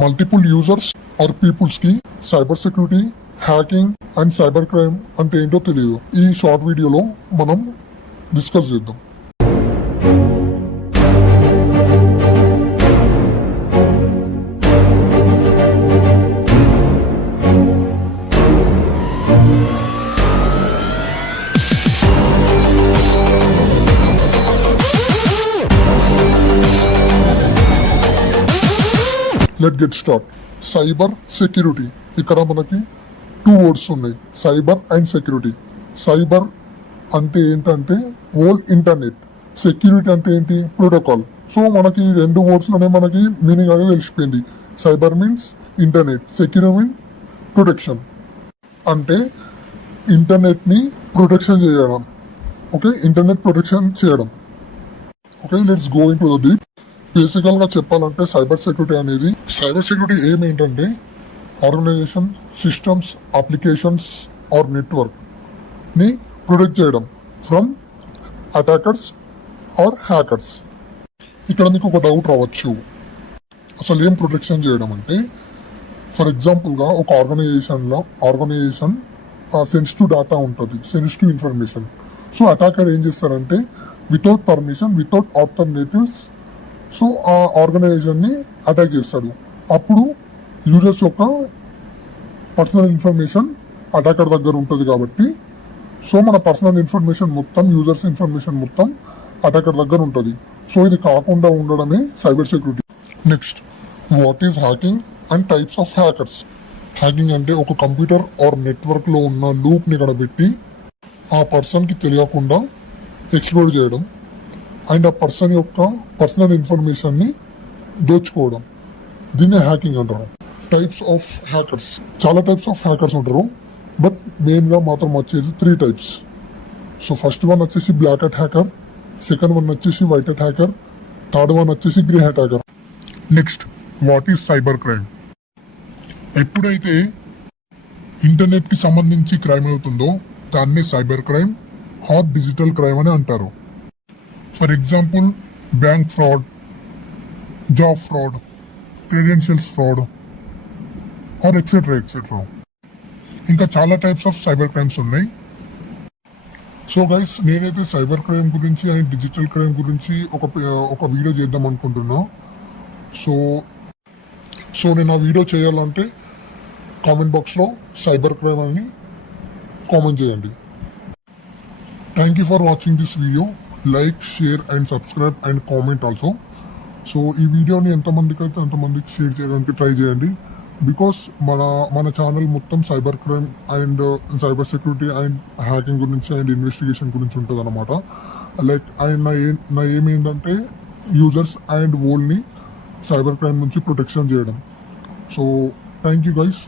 Multiple users are peoples కి cyber security, hacking and cyber crime అంటే ఏంటో తెలియదు. ఈ షార్ట్ వీడియోలో మనం డిస్కస్ చేద్దాం. Let get start. Cyber security. ఇక్కడ మనకి 2 వర్డ్స్ ఉన్నాయి, సైబర్ అండ్ సెక్యూరిటీ. సైబర్ అంటే ఏంటంటే ఓల్ ఇంటర్నెట్, సెక్యూరిటీ అంటే ఏంటి, ప్రోటోకాల్. సో మనకి 2 వర్డ్స్ లోనే మనకి మీనింగ్ అనేది తెలిసిపోయింది. Cyber means internet, security mean protection. అంటే ఇంటర్నెట్ ని ప్రొటెక్షన్ చేయడం. ఓకే, ఇంటర్నెట్ ప్రొటెక్షన్ చేయడం. Okay, let's go in to the deep. బేసికల్ గా చెప్పాలంటే సైబర్ సెక్యూరిటీ ఏం ఏంటంటే organization, systems, applications or network ని ప్రొటెక్ట్ చేయడం ఫ్రమ్ అటాకర్స్ ఆర్ హ్యాకర్స్. ఇక్కడ మీకు ఒక డౌట్ రావచ్చు, అసలు ఏం ప్రొటెక్షన్ చేయడం అంటే, ఫర్ ఎగ్జాంపుల్గా ఒక ఆర్గనైజేషన్ సెన్సిటివ్ డేటా ఉంటుంది, సెన్సిటివ్ ఇన్ఫర్మేషన్. సో అటాకర్ ఏం చేస్తారంటే without permission, without alternatives so ఆ ఆర్గనైజేషన్ని అటాక్ చేస్తాడు. అప్పుడు యూజర్స్ యొక్క పర్సనల్ ఇన్ఫర్మేషన్ అటాకర్ దగ్గర ఉంటుంది కాబట్టి, సో మన పర్సనల్ ఇన్ఫర్మేషన్ మొత్తం, యూజర్స్ ఇన్ఫర్మేషన్ మొత్తం అటాకర్ దగ్గర ఉంటుంది. సో ఇది కాకుండా ఉండడమే cyber security. Next, what is hacking and types of hackers. Hacking అంటే ఒక కంప్యూటర్ ఆర్ నెట్వర్క్లో ఉన్న లూప్ని కడబెట్టి ఆ పర్సన్కి తెలియకుండా ఎక్స్ప్లోర్ చేయడం అండ్ ఆ పర్సన్ యొక్క పర్సనల్ ఇన్ఫర్మేషన్ని దోచుకోవడం, దీన్నే హ్యాకింగ్ అంటారు. టైప్స్ ఆఫ్ హ్యాకర్స్, చాలా టైప్స్ ఆఫ్ హ్యాకర్స్ ఉంటారు, బట్ మెయిన్గా మాత్రం వచ్చేది 3 టైప్స్. సో ఫస్ట్ వన్ వచ్చేసి black hat hacker, second one వచ్చేసి white hat hacker, third one వచ్చేసి grey hat hacker. Next, what is cyber crime. ఎప్పుడైతే ఇంటర్నెట్కి సంబంధించి క్రైమ్ అవుతుందో దాన్ని cyber crime or digital crime అని అంటారు. For example bank fraud, job fraud, credentials fraud or etcetera. ఇంకా చాలా టైప్స్ ఆఫ్ సైబర్ క్రైమ్స్ ఉన్నాయి. సో గైస్, నేనైతే సైబర్ క్రైమ్ గురించి అండ్ డిజిటల్ క్రైమ్ గురించి ఒక వీడియో చేద్దాం అనుకుంటున్నా. సో నేను ఆ వీడియో చేయాలంటే కామెంట్ బాక్స్లో సైబర్ క్రైమ్ అని కామెంట్ చేయండి. Thank you for watching this video. Like, share and subscribe and comment also. So ఈ వీడియోని ఎంతమందికి అయితే అంతమందికి షేర్ చేయడానికి ట్రై చేయండి. బికాస్ మన ఛానల్ మొత్తం cyber crime and cyber security and hacking గురించి అండ్ ఇన్వెస్టిగేషన్ గురించి ఉంటుంది అనమాట. లైక్ అండ్ నా ఏం ఏంటంటే యూజర్స్ అండ్ వరల్డ్ని సైబర్ క్రైమ్ నుంచి ప్రొటెక్షన్ చేయడం. So thank you guys.